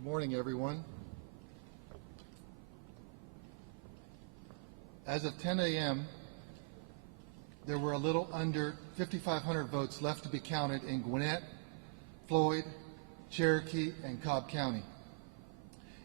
Good morning, everyone. As of 10 a.m., there were a little under 5,500 votes left to be counted in Gwinnett, Floyd, Cherokee, and Cobb County.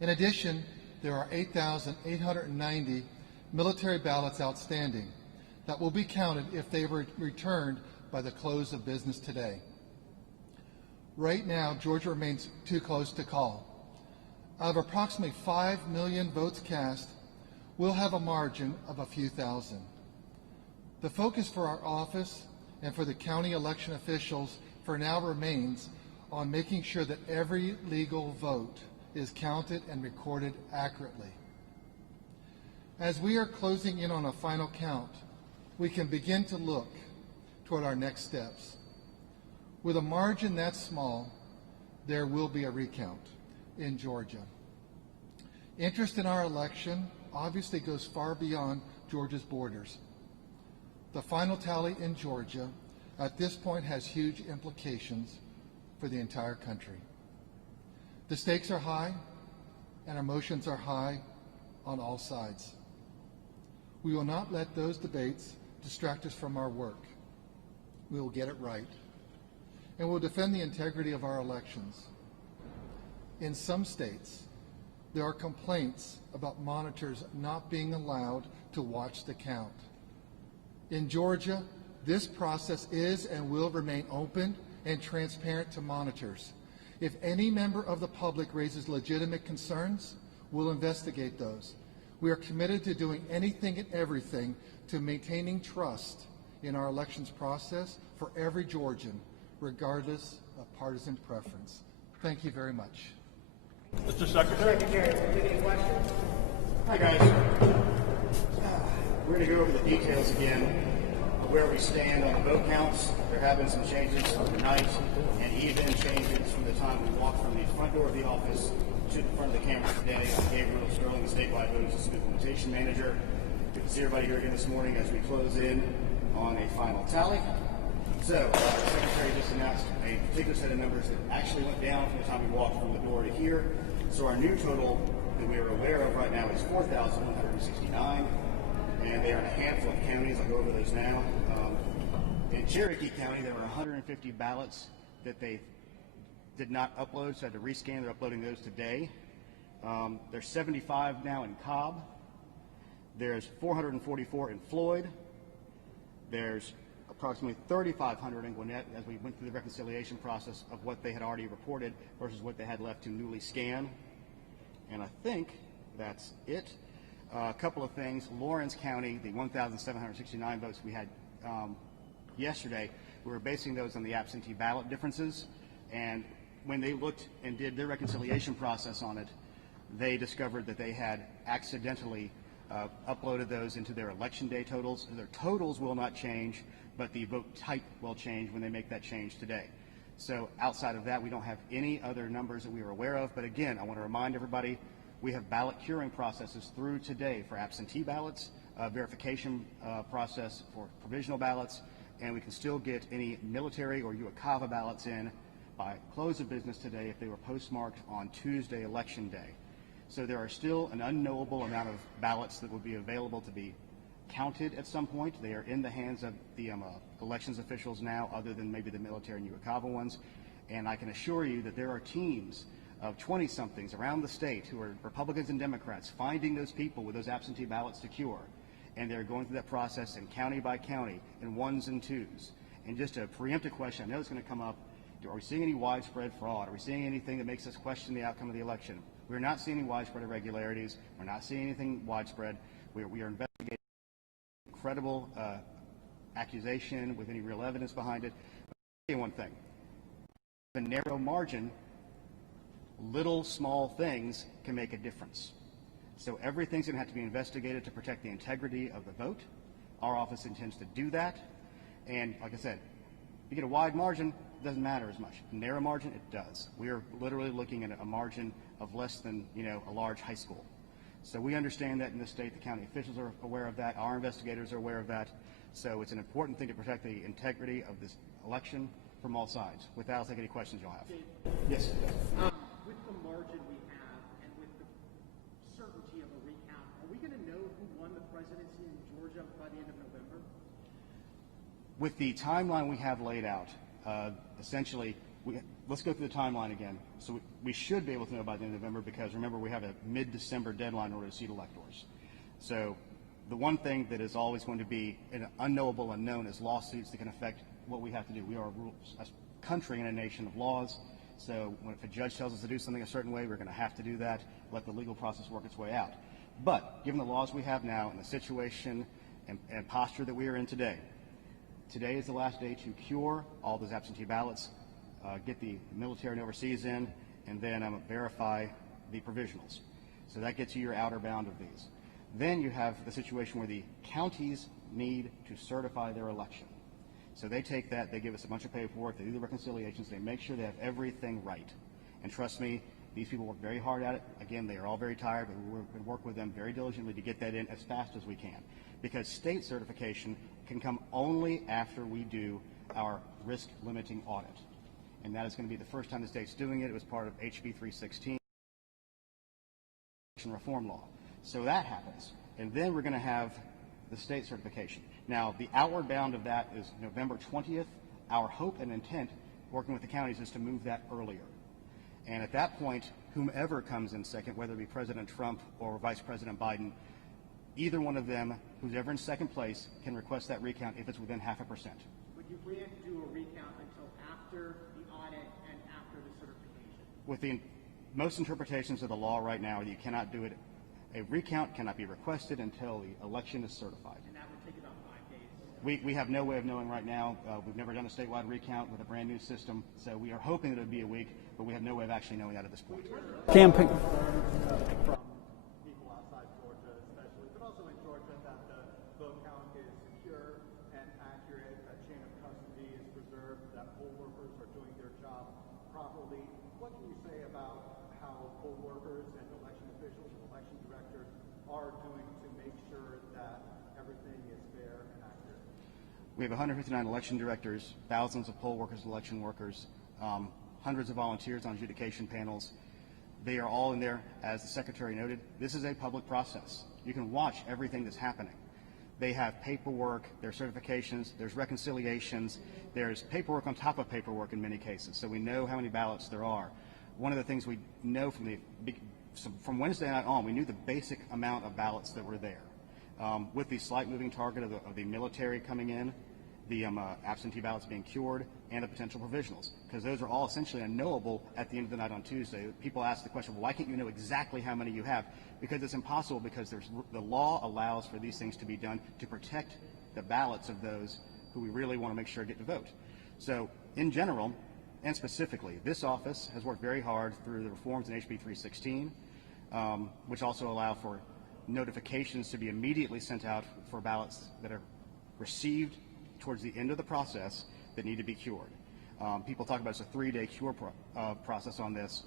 In addition, there are 8,890 military ballots outstanding that will be counted if they were returned by the close of business today. Right now, Georgia remains too close to call. Out of approximately 5 million votes cast, we'll have a margin of a few thousand. The focus for our office and for the county election officials for now remains on making sure that every legal vote is counted and recorded accurately. As we are closing in on a final count, we can begin to look toward our next steps. With a margin that small, there will be a recount in Georgia. Interest in our election obviously goes far beyond Georgia's borders. The final tally in Georgia at this point has huge implications for the entire country. The stakes are high and emotions are high on all sides. We will not let those debates distract us from our work. We will get it right, and we'll defend the integrity of our elections. In some states, there are complaints about monitors not being allowed to watch the count. In Georgia, this process is and will remain open and transparent to monitors. If any member of the public raises legitimate concerns, we'll investigate those. We are committed to doing anything and everything to maintaining trust in our elections process for every Georgian, regardless of partisan preference. Thank you very much. Mr. Secretary. Any questions? Hi, guys. We're going to go over the details again of where we stand on the vote counts. There have been some changes overnight, and even changes from the time we walked from the front door of the office to the front of the camera today. Gabriel Sterling, the statewide voting system implementation manager. Good to see everybody here again this morning as we close in on a final tally. So, the Secretary just announced a particular set of numbers that actually went down from the time we walked from the door to here. So our new total that we are aware of right now is 4,169, and they are in a handful of counties. I'll go over those now. In Cherokee County, there were 150 ballots that they did not upload, so had to rescan. They're uploading those today. There's 75 now in Cobb. There's 444 in Floyd. There's approximately 3,500 in Gwinnett as we went through the reconciliation process of what they had already reported versus what they had left to newly scan. And I think that's it. A couple of things. Lawrence County, the 1,769 votes we had yesterday, we were basing those on the absentee ballot differences. And when they looked and did their reconciliation process on it, they discovered that they had accidentally uploaded those into their election day totals. Their totals will not change, but the vote type will change when they make that change today. So outside of that, we don't have any other numbers that we are aware of. But again, I want to remind everybody, we have ballot curing processes through today for absentee ballots, verification process for provisional ballots, and we can still get any military or UACAVA ballots in by close of business today if they were postmarked on Tuesday, Election Day. So there are still an unknowable amount of ballots that will be available to be counted at some point. They are in the hands of the elections officials now, other than maybe the military and UACAVA ones. And I can assure you that there are teams of 20-somethings around the state who are Republicans and Democrats finding those people with those absentee ballots to cure. And they're going through that process in county by county, in ones and twos. And just a preemptive question, I know it's going to come up, are we seeing any widespread fraud? Are we seeing anything that makes us question the outcome of the election? We're not seeing any widespread irregularities. We're not seeing anything widespread. We are investigating credible accusation with any real evidence behind it. But I'll tell you one thing. The narrow margin, little small things can make a difference. So everything's going to have to be investigated to protect the integrity of the vote. Our office intends to do that. And like I said, if you get a wide margin, it doesn't matter as much. A narrow margin, it does. We are literally looking at a margin of less than, a large high school. So we understand that in this state. The county officials are aware of that. Our investigators are aware of that. So it's an important thing to protect the integrity of this election from all sides. With that, I'll take any questions you'll have. Yes. With the margin we With the timeline we have laid out, essentially, let's go through the timeline again. So we should be able to know by the end of November, because remember, we have a mid-December deadline in order to seat electors. So the one thing that is always going to be an unknowable unknown is lawsuits that can affect what we have to do. We are a country and a nation of laws. So if a judge tells us to do something a certain way, we're going to have to do that, let the legal process work its way out. But given the laws we have now and the situation and posture that we are in today, today is the last day to cure all those absentee ballots, get the military and overseas in, and then verify the provisionals. So that gets you your outer bound of these. Then you have the situation where the counties need to certify their election. So they take that, they give us a bunch of paperwork, they do the reconciliations, they make sure they have everything right. And trust me, these people work very hard at it. Again, they are all very tired, but we work with them very diligently to get that in as fast as we can. Because state certification can come only after we do our risk limiting audit. And that is going to be the first time the state's doing it. It was part of HB 316 reform law. So that happens. And then we're going to have the state certification. Now, the outward bound of that is November 20th. Our hope and intent, working with the counties, is to move that earlier. And at that point, whomever comes in second, whether it be President Trump or Vice President Biden, either one of them, who's ever in second place, can request that recount if it's within 0.5%. Would you plan to do a recount until after the audit and after the certification? With the most interpretations of the law right now, you cannot do it. A recount cannot be requested until the election is certified. And that would take about 5 days. We have no way of knowing right now. We've never done a statewide recount with a brand new system, so we are hoping that it would be a week, but we have no way of actually knowing that at this point. Campaign. From people outside Georgia especially, but also in Georgia, that the vote count is secure and accurate, that chain of custody is preserved, that poll workers are doing their job properly. What can you say about how poll workers and election officials and election directors are doing to make sure that everything is fair and accurate? We have 159 election directors, thousands of poll workers, election workers, hundreds of volunteers on adjudication panels. They are all in there, as the Secretary noted. This is a public process. You can watch everything that's happening. They have paperwork, there's certifications, there's reconciliations, there's paperwork on top of paperwork in many cases, so we know how many ballots there are. One of the things we know from Wednesday night on, we knew the basic amount of ballots that were there. With the slight moving target of the military coming in, the absentee ballots being cured, and the potential provisionals, because those are all essentially unknowable at the end of the night on Tuesday. People ask the question, well, why can't you know exactly how many you have? Because it's impossible, because the law allows for these things to be done to protect the ballots of those who we really want to make sure get to vote. So in general, and specifically, this office has worked very hard through the reforms in HB 316, which also allow for notifications to be immediately sent out for ballots that are received towards the end of the process that need to be cured. People talk about it's a 3-day cure process on this,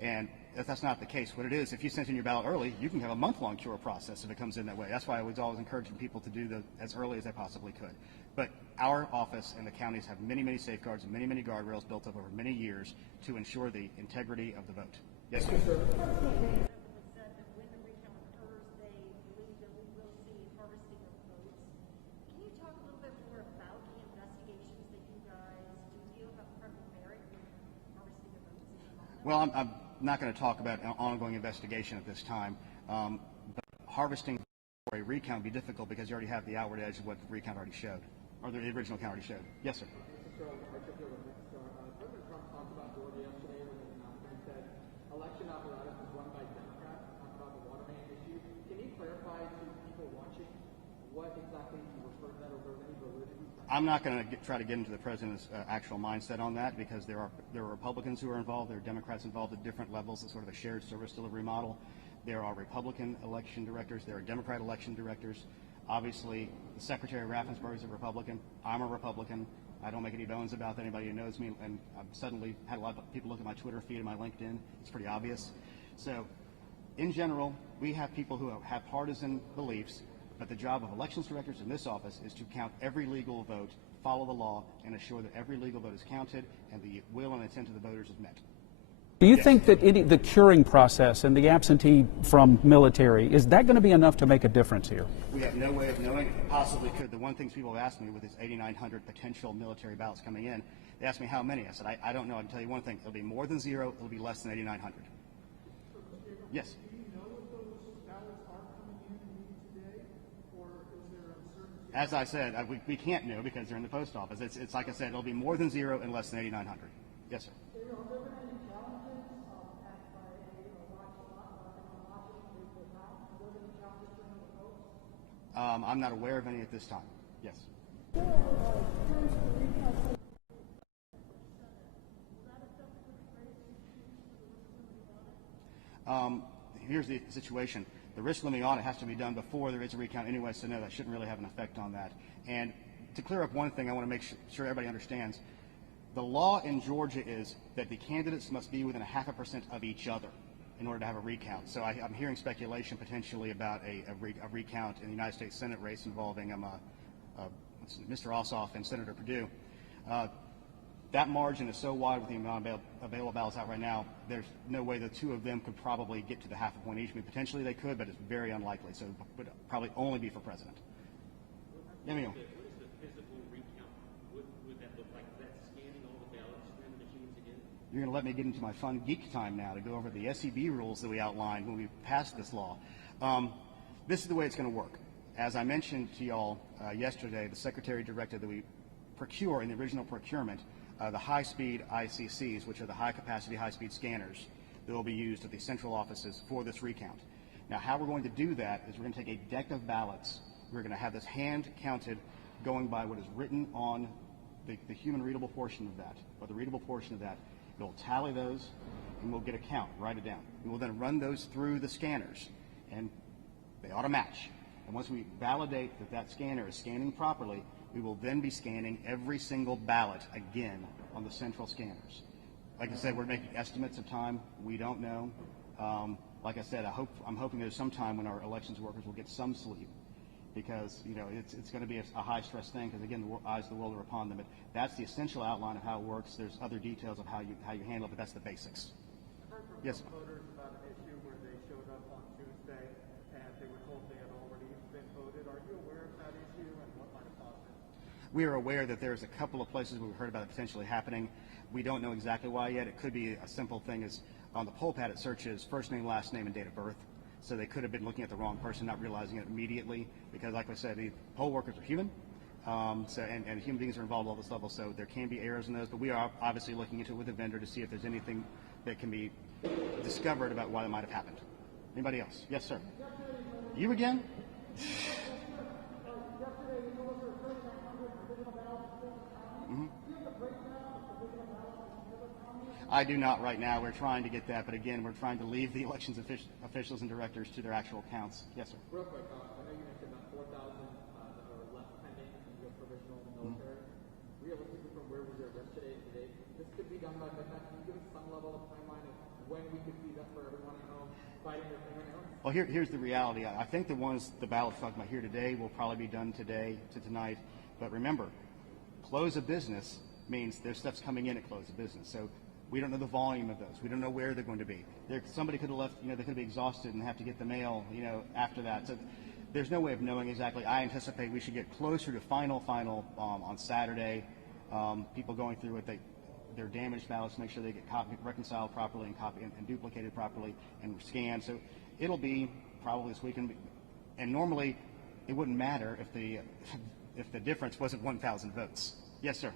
and that's not the case. What it is, if you sent in your ballot early, you can have a month-long cure process if it comes in that way. That's why I was always encouraging people to do as early as they possibly could. But our office and the counties have many, many safeguards and many, many guardrails built up over many years to ensure the integrity of the vote. Yes, sir. Well, I'm not going to talk about an ongoing investigation at this time, but harvesting for a recount would be difficult because you already have the outward edge of what the recount already showed, or the original count already showed. Yes, sir. President Trump talked about Georgia yesterday when his announcement said election apparatus is run by Democrats. Talked about the Waterman issue. Can you clarify to people watching what exactly you refer to that, or any validity? I'm not going to try to get into the president's actual mindset on that, because there are Republicans who are involved, there are Democrats involved at different levels. It's sort of a shared service delivery model. There are Republican election directors, there are Democrat election directors. Obviously, the Secretary Raffensperger is a Republican. I'm a Republican. I don't make any bones about that. Anybody who knows me, and I've suddenly had a lot of people look at my Twitter feed and my LinkedIn. It's pretty obvious. So, in general, we have people who have partisan beliefs, but the job of elections directors in this office is to count every legal vote, follow the law, and assure that every legal vote is counted and the will and intent of the voters is met. Do you think that the curing process and the absentee from military, is that going to be enough to make a difference here? We have no way of knowing. It possibly could. The one thing people have asked me with these 8,900 potential military ballots coming in, they asked me how many. I said, I don't know. I can tell you one thing. It'll be more than 0. It'll be less than 8,900. Yes. Do you know if those ballots are coming in today, or is there uncertainty? As I said, we can't know because they're in the post office. It's like I said, it'll be more than 0 and less than 8,900. Yes, sir. I'm not aware of any at this time. Yes. Here's the situation. The risk limiting audit has to be done before there is a recount anyway, so no, that shouldn't really have an effect on that. And to clear up one thing, I want to make sure everybody understands. The law in Georgia is that the candidates must be within 0.5% of each other in order to have a recount. So I'm hearing speculation potentially about a recount in the United States Senate race involving Mr. Ossoff and Senator Perdue. That margin is so wide with the amount of available ballots out right now, there's no way the two of them could probably get to the 0.5 point each. I mean, potentially they could, but it's very unlikely. So it would probably only be for president. Let me go. What is the physical recount? Would that look like? Is that scanning all the ballots through the machines again? You're going to let me get into my fun geek time now to go over the SEB rules that we outlined when we passed this law. This is the way it's going to work. As I mentioned to y'all yesterday, the Secretary directed that we procure in the original procurement the high-speed ICCs, which are the high-capacity, high-speed scanners that will be used at the central offices for this recount. Now, how we're going to do that is we're going to take a deck of ballots. We're going to have this hand-counted going by what is written on the human-readable portion of that, or the readable portion of that. It'll tally those, and we'll get a count, write it down. We will then run those through the scanners, and they ought to match. And once we validate that that scanner is scanning properly, we will then be scanning every single ballot again on the central scanners. Like I said, we're making estimates of time. We don't know. Like I said, I'm hoping there's some time when our elections workers will get some sleep, because it's going to be a high-stress thing. Because again, the eyes of the world are upon them. But that's the essential outline of how it works. There's other details of how you handle it, but that's the basics. I've heard from Yes. some voters about an issue where they showed up on Tuesday and they were told they had already been voted. Are you aware of that issue and what might have caused it? We are aware that there's a couple of places we've heard about it potentially happening. We don't know exactly why yet. It could be a simple thing as on the poll pad it searches first name, last name, and date of birth. So they could have been looking at the wrong person, not realizing it immediately, because like I said, the poll workers are human. And human beings are involved at all this level, so there can be errors in those, but we are obviously looking into it with the vendor to see if there's anything that can be discovered about why that might have happened. Anybody else? Yes, sir. You again? I do not right now. We're trying to get that, but again, we're trying to leave the elections officials and directors to their actual counts. Yes, sir. Real quick, I know you mentioned about 4,000 that are left pending in your provisional military. Realistically, from where we were yesterday to today, this could be done by midnight. Can you give us some level of timeline of when we could see that for everyone at home fighting their fingernails? Well, here's the reality. I think the ballots talking about here today will probably be done today to tonight. But remember, close of business means there's stuff's coming in at close of business. So we don't know the volume of those. We don't know where they're going to be. Somebody could have left, they could be exhausted and have to get the mail, after that. So there's no way of knowing exactly. I anticipate we should get closer to final on Saturday. People going through it, their damaged ballots, make sure they get reconciled properly and duplicated properly and scanned. So it'll be probably this weekend. And normally it wouldn't matter if the difference wasn't 1,000 votes. Yes, sir.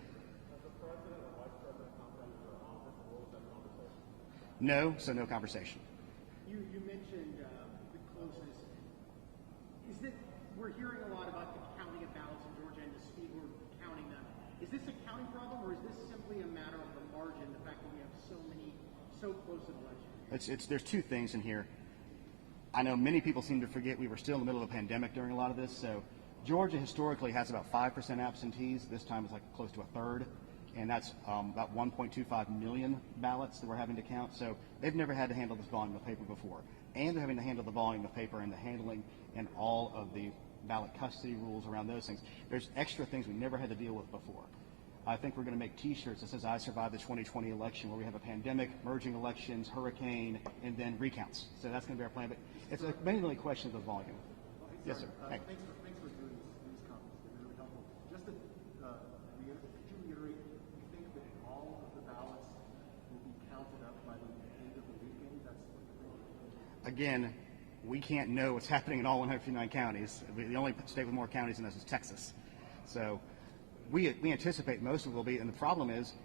No, so no conversation. You mentioned the closeness. We're hearing a lot about the counting of ballots in Georgia and the speed we're counting them. Is this a counting problem, or is this simply a matter of the margin, the fact that we have so close an election? There's two things in here. I know many people seem to forget we were still in the middle of a pandemic during a lot of this. So Georgia historically has about 5% absentees. This time it's like close to a third. And that's about 1.25 million ballots that we're having to count. So they've never had to handle this volume of paper before. And they're having to handle the volume of paper and the handling and all of the ballot custody rules around those things. There's extra things we never had to deal with before. I think we're going to make T-shirts that says "I survived the 2020 election," where we have a pandemic, merging elections, hurricane, and then recounts. So that's going to be our plan. But it's mainly a question of the volume. Yes, sir. Hey. Thanks for doing these comments. They're really helpful. Just to could you reiterate, you think that all of the ballots will be counted up by the end of the weekend? That's what you're thinking? Again, we can't know what's happening in all 159 counties. The only state with more counties than us is Texas. So we anticipate most of it will be, and the problem is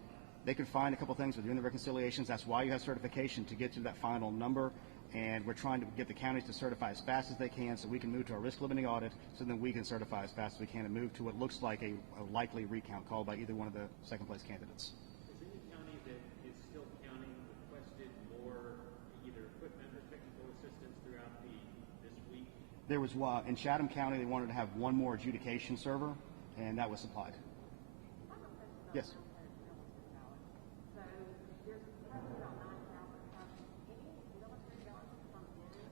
they could find a couple things with doing the reconciliations. That's why you have certification, to get to that final number. And we're trying to get the counties to certify as fast as they can so we can move to a risk limiting audit, so then we can certify as fast as we can and move to what looks like a likely recount called by either one of the second place candidates. Is any county that is still counting requested more either equipment or technical assistance throughout this week? There was in Chatham County, they wanted to have one more adjudication server, and that was supplied. Yes.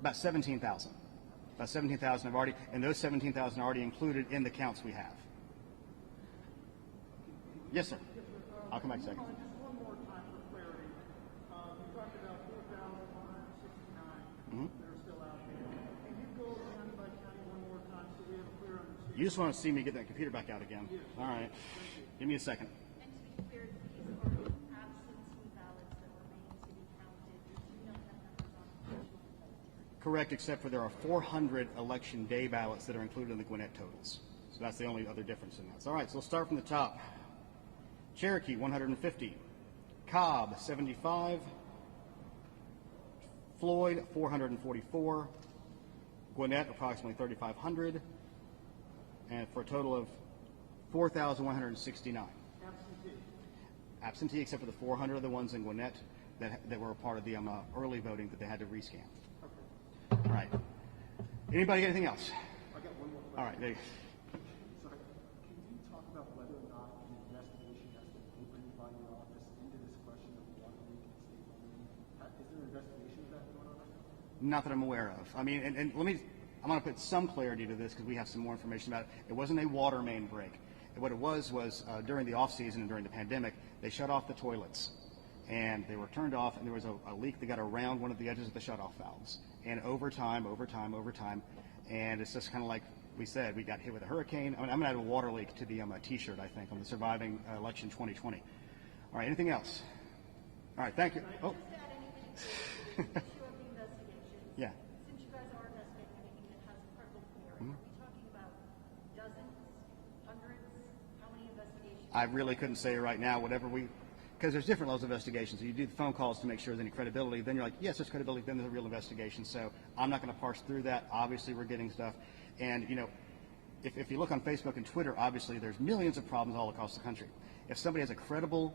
About 17,000. About 17,000 have already, and those 17,000 are already included in the counts we have. Yes, sir. I'll come back in a second. Just one more time for clarity. You talked about 4,169 that are still out there. Can you go county by county one more time so we have a clear understanding? You just want to see me get that computer back out again. All right. Give me a second. And to be clear, these are absentee ballots that remain to be counted. You do not have numbers on official military. Correct, except for there are 400 election day ballots that are included in the Gwinnett totals. So that's the only other difference in that. So, all right, so we'll start from the top. Cherokee, 150. Cobb, 75. Floyd, 444. Gwinnett, approximately 3,500. And for a total of 4,169. Absentee. Absentee, except for the 400 of the ones in Gwinnett that were a part of the early voting that they had to rescan. Okay. All right. Anybody got anything else? I got one more question. All right. There you Sorry, can you talk about whether or not an investigation has been opened by your office into this question of water leak and state funding? Is there an investigation of that going on right now? Not that I'm aware of. I mean, and I'm going to put some clarity to this because we have some more information about it. It wasn't a water main break. What it was during the off season and during the pandemic, they shut off the toilets, and they were turned off, and there was a leak that got around one of the edges of the shutoff valves. And over time, and it's just kind of like we said, we got hit with a hurricane. I'm going to add a water leak to the T-shirt, I think, on the surviving election 2020. All right, anything else? All right, thank you. Oh. Just to add anything to the issue of the investigation. Yeah. Since you guys are investigating anything that has credible merit, are we talking about dozens, hundreds? How many investigations? I really couldn't say right now. Because there's different levels of investigations. So you do the phone calls to make sure there's any credibility. Then you're like, yes, there's credibility. Then there's a real investigation. So I'm not going to parse through that. Obviously, we're getting stuff. And, if you look on Facebook and Twitter, obviously there's millions of problems all across the country. If somebody has a credible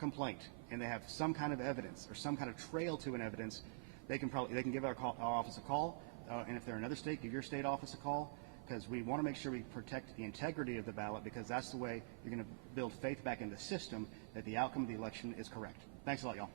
complaint and they have some kind of evidence or some kind of trail to an evidence, they can give our office a call. And if they're in another state, give your state office a call. Because we want to make sure we protect the integrity of the ballot, because that's the way you're going to build faith back in the system that the outcome of the election is correct. Thanks a lot, y'all.